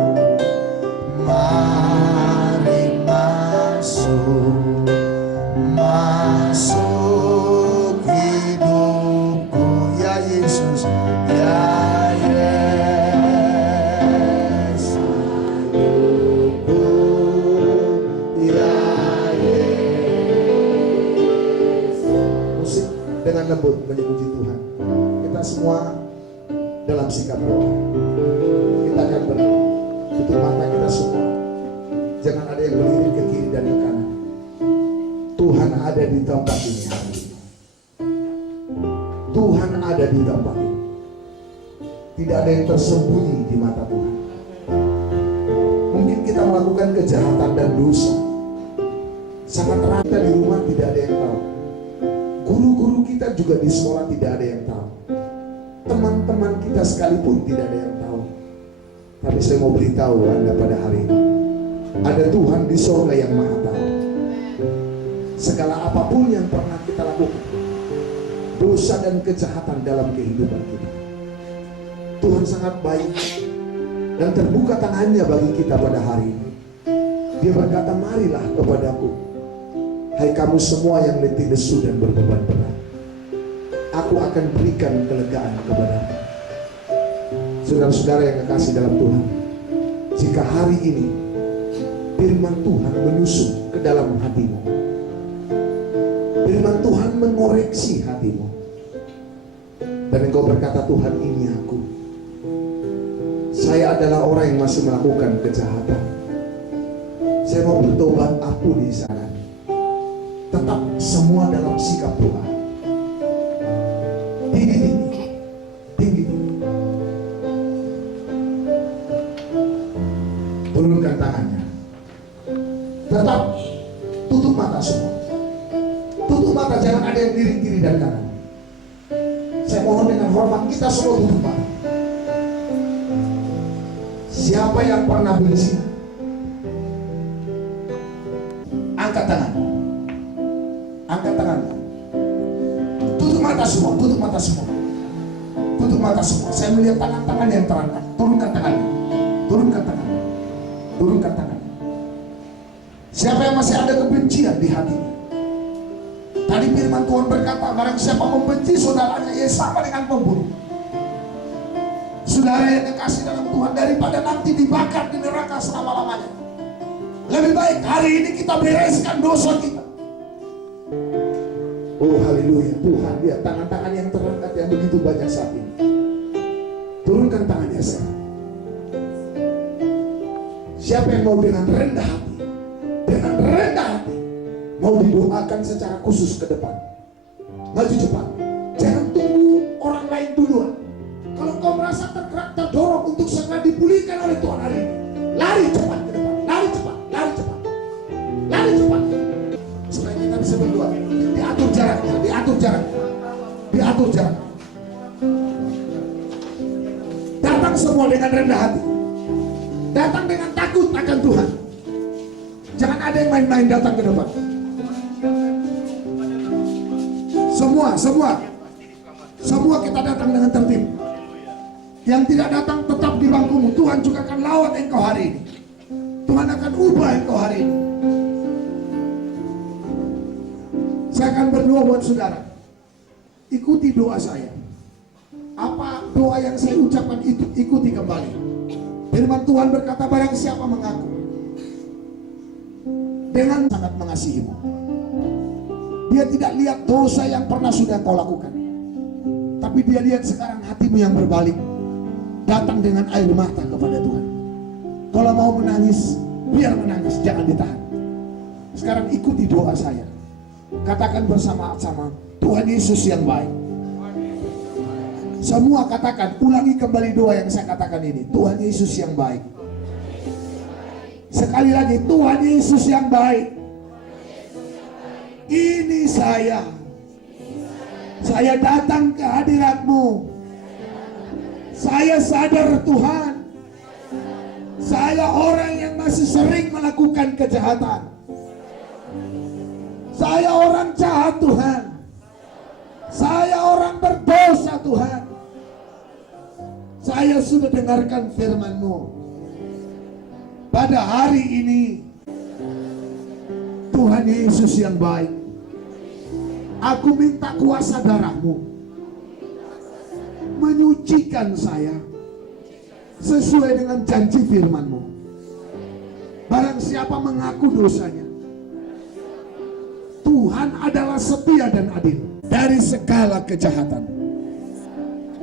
mari masuk, masuk hidupku ya Yesus, ya Yesus, hidupku ya Yesus. Musik dengan lembut memuji Tuhan. Kita semua dalam sikap doa. Kita akan berdoa. Tutup mata kita semua. Jangan ada yang berdiri ke kiri dan ke kanan. Tuhan ada di tempat ini hari ini. Tuhan ada di tempat ini. Tidak ada yang tersembunyi di mata Tuhan. Mungkin kita melakukan kejahatan dan dosa. Sangat rata di rumah tidak ada yang tahu. Guru-guru kita juga di sekolah tidak ada yang tahu. Teman-teman kita sekalipun tidak ada yang tahu. Tapi saya mau beritahu Anda pada hari ini, ada Tuhan di sorga yang maha tahu. Segala apapun yang pernah kita lakukan, dosa dan kejahatan dalam kehidupan kita, Tuhan sangat baik dan terbuka tangannya bagi kita pada hari ini. Dia berkata, marilah kepadaku, hai kamu semua yang letih lesu dan berbeban berat, aku akan berikan kelegaan kepadamu. Saudara-saudara yang kekasih dalam Tuhan, jika hari ini firman Tuhan menusuk ke dalam hatimu, firman Tuhan mengoreksi hatimu, dan engkau berkata, Tuhan ini aku, saya adalah orang yang masih melakukan kejahatan, saya mau bertobat, ampuni sana. Tetap semua dalam sikap doa. Tinggi-tinggi. Turunkan tangannya. Tetap tutup mata semua. Tutup mata, jangan ada yang miring kiri dan kanan. Saya mohon dengan hormat kita semua tutup mata. Siapa yang pernah benci? Angkat tangan. Angkat tangan. Tutup mata semua, tutup mata semua. Tutup mata semua. Saya melihat tangan-tangan yang terangkat. Turunkan tangannya. Turunkan tangan. Turunkan tangan. Siapa yang masih ada kebencian di hatinya? Tadi firman Tuhan berkata, barang siapa membenci saudaranya, ia sama dengan pembunuh. Saudara yang kekasih dalam Tuhan, daripada nanti dibakar di neraka selama-lamanya, lebih baik hari ini kita bereskan dosa kita. Oh haleluya, Tuhan lihat tangan-tangan yang terangkat yang begitu banyak saat ini. Turunkan tangannya saya. Siapa yang mau dengan rendah hati, dengan rendah hati, mau didoakan secara khusus ke depan, maju cepat. Jangan tunggu orang lain duluan. Kalau kau merasa tergerak, terdorong untuk segera dipulihkan oleh Tuhan hari ini, lari cepat ke depan, lari cepat, lari cepat, lari cepat. semua dengan rendah hati. Datang dengan takut akan Tuhan. Jangan ada yang main-main datang ke depan. Semua kita datang dengan tertib. Yang tidak datang tetap di bangkumu. Tuhan juga akan lawat engkau hari ini. Tuhan akan ubah engkau hari ini. Saya akan berdoa buat saudara. Ikuti doa saya. Apa doa yang saya ucapkan itu, ikuti kembali. Firman Tuhan berkata, barang siapa mengaku dengan sangat mengasihimu, dia tidak lihat dosa yang pernah sudah kau lakukan, tapi dia lihat sekarang hatimu yang berbalik, datang dengan air mata kepada Tuhan. Kalau mau menangis, biar menangis, jangan ditahan. Sekarang ikuti doa saya. Katakan bersama-sama, Tuhan Yesus yang baik. Semua katakan, ulangi kembali doa yang saya katakan ini. Tuhan Yesus yang baik. Sekali lagi, Tuhan Yesus yang baik. Ini saya. Saya datang ke hadirat-Mu. Saya sadar Tuhan, saya orang yang masih sering melakukan kejahatan. Saya orang jahat Tuhan. Saya orang berdosa Tuhan. Saya sudah dengarkan firman-Mu. Pada hari ini, Tuhan Yesus yang baik, aku minta kuasa darah-Mu menyucikan saya sesuai dengan janji firman-Mu. Barang siapa mengaku dosanya, Tuhan adalah setia dan adil dari segala kejahatan.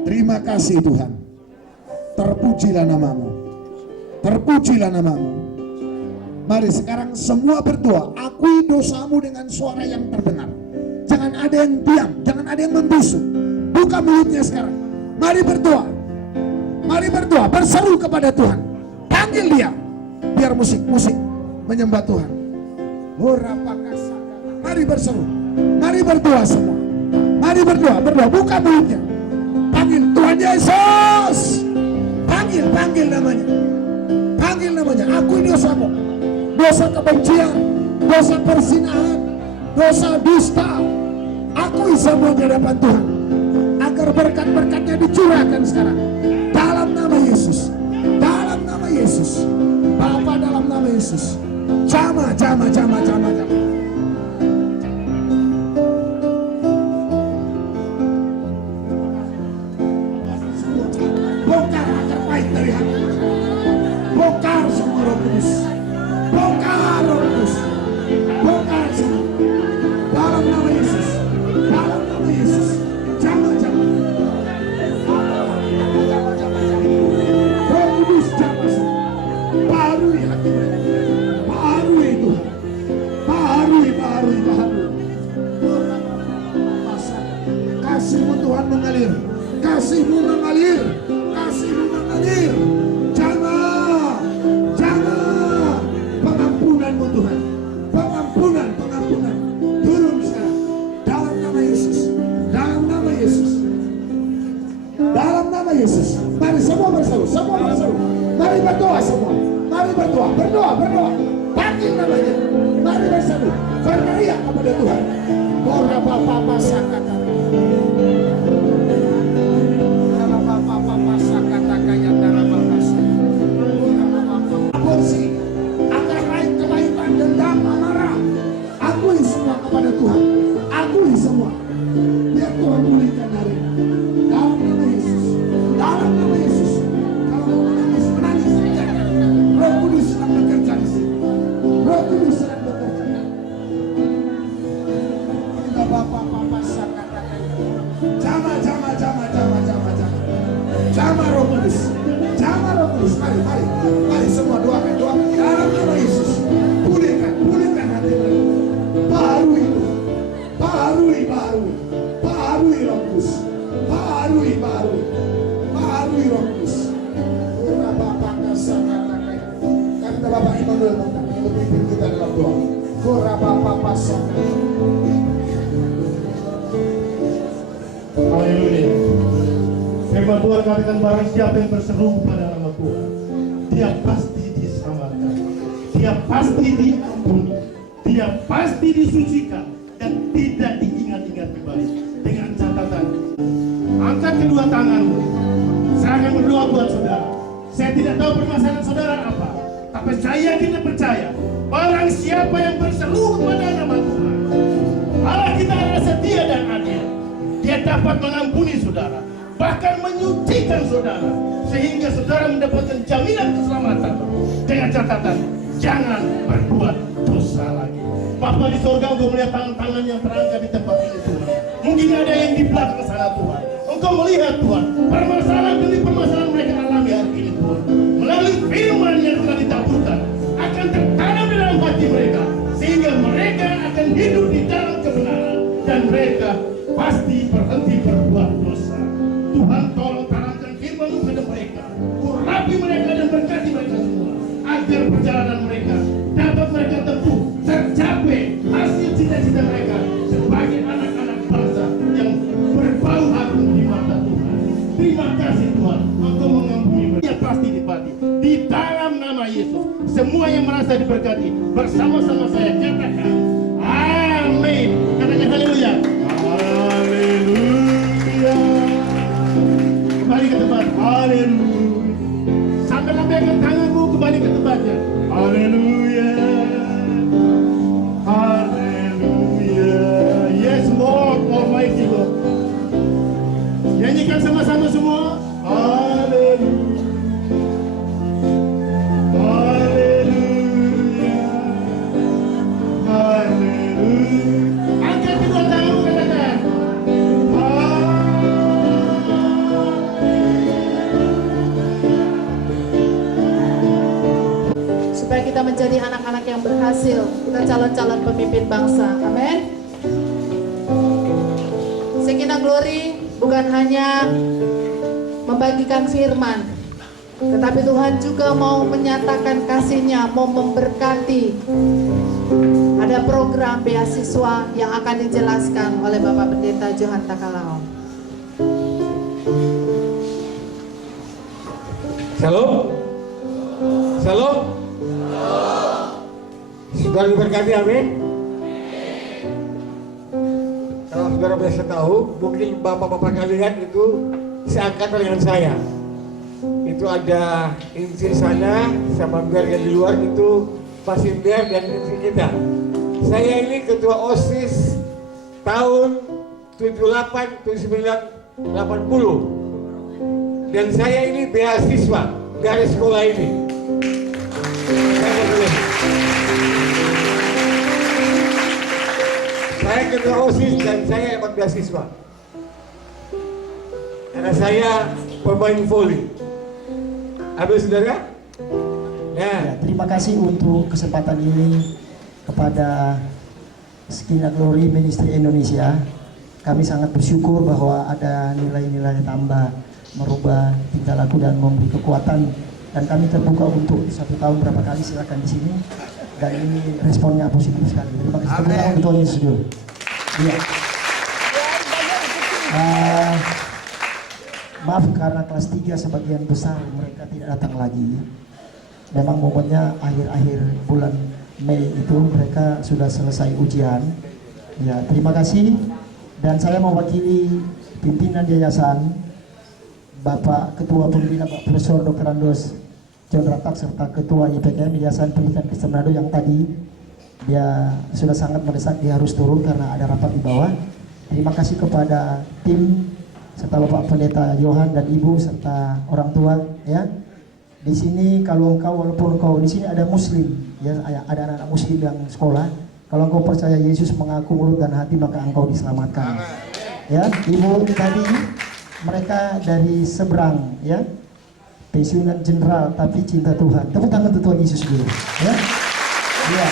Terima kasih Tuhan. Terpujilah namamu. Terpujilah namamu. Mari sekarang semua berdoa. Akui dosamu dengan suara yang terdengar. Jangan ada yang diam, jangan ada yang membisu. Buka mulutnya sekarang. Mari berdoa. Mari berdoa, berseru kepada Tuhan. Panggil dia. Biar musik menyembah Tuhan. Mari berseru. Mari berdoa semua. Mari berdoa. Buka mulutnya. Panggil Tuhan Yesus. Panggil namanya. Panggil namanya. Akui dosamu. Dosa kebencian, dosa perzinahan, dosa dusta. Akui semua di hadapan Tuhan. Agar berkat-berkatnya dicurahkan sekarang. Dalam nama Yesus. Dalam nama Yesus. Bapa, dalam nama Yesus. Jama. Bongkar akar pahit dari hati. Bongkar semua roh kudus. Bongkar roh kudus. Bongkar semua. Dalam nama Yesus. Dalam nama Yesus. Jama. Roh kudus jama semua. Baharui hati mereka. Baharui Tuhan. Baharui. Kasih-Mu Tuhan mengalir. Kasih-Mu mengalir. Kasih-Mu mengalir. Jangan. Pengampunan-Mu Tuhan. Pengampunan. Turun sekarang. Dalam nama Yesus. Dalam nama Yesus. Dalam nama Yesus. Mari semua berseru. Mari berdoa semua. Mari berdoa. Panggil namanya. Mari berseru. Berteriak kepada Tuhan. Ora Bapa Sakata. Aborsi, akar lain kebaikan, dendam, amarah. Akui semua kepada Tuhan. Akui semua. Biar Tuhan pulihkan hari ini. Dalam nama Yesus. Dalam nama Yesus. Kalau mau menangis saja. Roh Kudus sedang bekerja di sini. Roh Kudus sedang bekerja. Kita Bapa Sakata. Jama Roh Kudus. Mari semua doakan. Dalam nama Yesus. Pulihkan hati mereka. Baharui Roh Kudus. Baharui Roh Kudus. Kata Bapak Immanuel memimpin kita dalam doa. Haleluya. Firman Tuhan katakan barang siapa yang berseru kepada nama Tuhan, dia pasti diselamatkan, dia pasti diampuni, dia pasti disucikan dan tidak diingat-ingat kembali. Dengan catatan, angkat kedua tanganmu. Saya akan berdoa buat saudara. Saya tidak tahu permasalahan saudara apa, tapi saya tidak percaya barang siapa yang berseru kepada nama Tuhan, Allah kita adalah setia dan adil. Dia dapat mengampuni saudara, bahkan menyucikan saudara, sehingga saudara mendapatkan jaminan keselamatan. Dengan catatan, jangan berbuat dosa lagi. Bapa di sorga, Engkau melihat tangan-tangan yang terangkat di tempat ini Tuhan. Mungkin ada yang di belakang sana Tuhan. Engkau melihat Tuhan, permasalahan demi permasalahan mereka alami hari ini Tuhan. Melalui firman yang telah ditaburkan, akan tertanam di dalam hati mereka, sehingga mereka akan hidup di dalam kebenaran, dan mereka pasti berhenti berbuat dosa. Tuhan tolong tanamkan firman-Mu kepada mereka, urapi mereka dan berkati mereka semua, agar perjalanan mereka dapat mereka tempuh, tercapai hasil cita-cita mereka sebagai anak-anak bangsa yang berbau harum di mata Tuhan. Terima kasih Tuhan, Engkau mengampuni mereka pasti dipati. Di dalam nama Yesus, semua yang merasa diberkati bersama-sama saya katakan amin. Katakan haleluya. Haleluya. Kembali ke tempat. Haleluya. Sampai lambaikan tanganmu, kembali ke tempatnya. Haleluya. Haleluya. Yes Lord, Almighty Lord. Nyanyikan sama-sama semua. Haleluya. Haleluya. Haleluya. Angkat kedua tanganmu, katakan Supaya kita menjadi anak-anak yang berhasil, kita calon-calon pemimpin bangsa. Amin. Sekina Glory bukan hanya membagikan firman, tetapi Tuhan juga mau menyatakan kasih-Nya, mau memberkati. Ada program beasiswa yang akan dijelaskan oleh Bapak Pendeta Johan Takalao. Shalom. Shalom. Saudara diberkati, amin. Kalau saudara biasa tahu, mungkin bapak-bapak kalian itu seangkatan dengan saya. Itu ada inti sana sama biar yang di luar itu Pasindian dan inti kita. Saya ini ketua OSIS tahun 78, 79, 80. Dan saya ini beasiswa dari sekolah ini. Saya ketua OSIS dan saya dapat beasiswa. Karena saya pemain voli. Habis saudara? Ya, terima kasih untuk kesempatan ini kepada Sekina Glory Ministry Indonesia. Kami sangat bersyukur bahwa ada nilai-nilai tambah, merubah tingkah laku dan memberi kekuatan. Dan kami terbuka untuk 1 tahun berapa kali silakan di sini. Dan ini responnya positif sekali. Terima kasih. Tepuk tangan untuk Yesus dulu. Iya. Maaf karena kelas 3 sebagian besar mereka tidak datang lagi. Memang momennya akhir-akhir bulan Mei itu mereka sudah selesai ujian. Ya, terima kasih. Dan saya mewakili pimpinan yayasan, Bapak Ketua Pembina Pak Profesor Dr. Andos John Ratak serta Ketua YPKM Yayasan Pendidikan Kristen Manado yang tadi dia sudah sangat mendesak, dia harus turun karena ada rapat di bawah. Terima kasih kepada tim serta Bapak Pendeta Johan dan Ibu serta orang tua ya. Di sini kalau engkau walaupun engkau di sini ada muslim ya, ada anak-anak muslim yang sekolah. Kalau engkau percaya Yesus mengaku mulut dan hati maka engkau diselamatkan. Ya, Ibu tadi mereka dari seberang ya. Pensiunan jenderal tapi cinta Tuhan. Tepuk tangan untuk Tuhan Yesus dulu ya. Ya.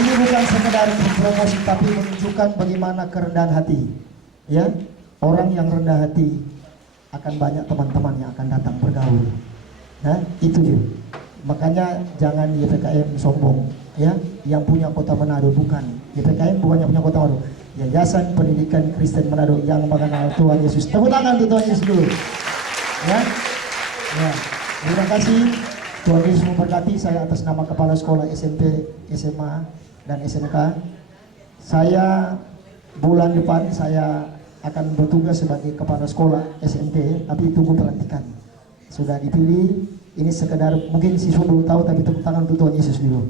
Ini bukan sekedar promosi tapi menunjukkan bagaimana kerendahan hati. Ya. Orang yang rendah hati akan banyak teman-teman yang akan datang bergaul. Nah, itu dia. Makanya jangan YPKM sombong, ya. Yang punya kota Manado bukan. YPKM bukan yang punya kota Manado. Yayasan Pendidikan Kristen Manado yang mengenal Tuhan Yesus. Tepuk tangan untuk Tuhan Yesus dulu. Ya. Ya. Terima kasih. Tuhan Yesus memberkati. Saya atas nama Kepala Sekolah SMP, SMA, dan SMK. Saya bulan depan saya akan bertugas sebagai Kepala Sekolah SMP, tapi tunggu pelantikan. Sudah dipilih. Ini sekedar mungkin siswa belum tahu, tapi tepuk tangan untuk Tuhan Yesus dulu.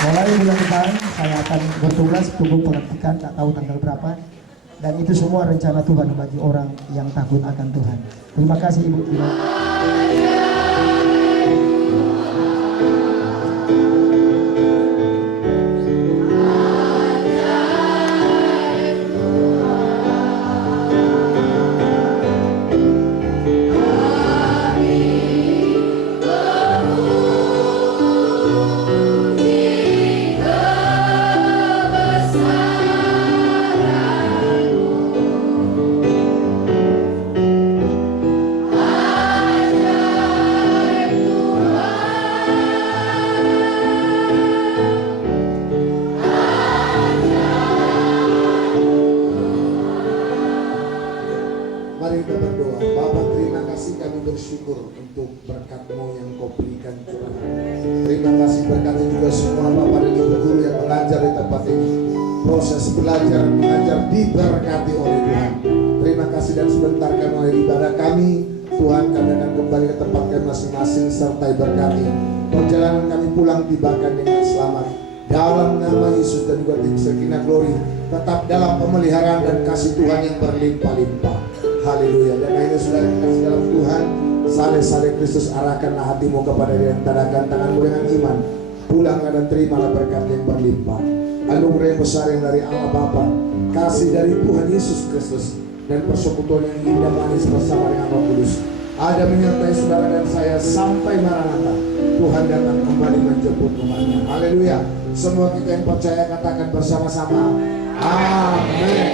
Mulai bulan depan saya akan bertugas, tunggu pelantikan, tak tahu tanggal berapa. Dan itu semua rencana Tuhan bagi orang yang takut akan Tuhan. Terima kasih Ibu Tino. Mari kita berdoa. Bapa, terima kasih, kami bersyukur untuk berkat-Mu yang Kau berikan Tuhan. Terima kasih, berkati juga semua Bapak dan Ibu guru yang mengajar di tempat ini. Proses belajar mengajar diberkati oleh Tuhan. Terima kasih, dan sebentar kami mulai ibadah kami. Tuhan, kami akan kembali ke tempat kami masing-masing serta berkati. Perjalanan kami pulang tibakan dengan selamat. Dalam nama Yesus dan juga tim Sekina Glory, tetap dalam pemeliharaan dan kasih Tuhan yang berlimpah-limpah. Haleluya. Dan akhirnya sudah dikasih dalam Tuhan, saleh-saleh Kristus, arahkanlah hatimu kepada Dia dan tadakan tanganmu dengan iman. Pulanglah dan terimalah berkat yang berlimpah. Anugerah yang besar yang dari Allah Bapa, kasih dari Tuhan Yesus Kristus, dan persekutuan yang indah manis bersama dengan Roh Kudus ada menyertai saudara dan saya sampai Maranatha. Tuhan datang kembali menjemput umatnya. Haleluya. Semua kita yang percaya katakan bersama-sama, amin.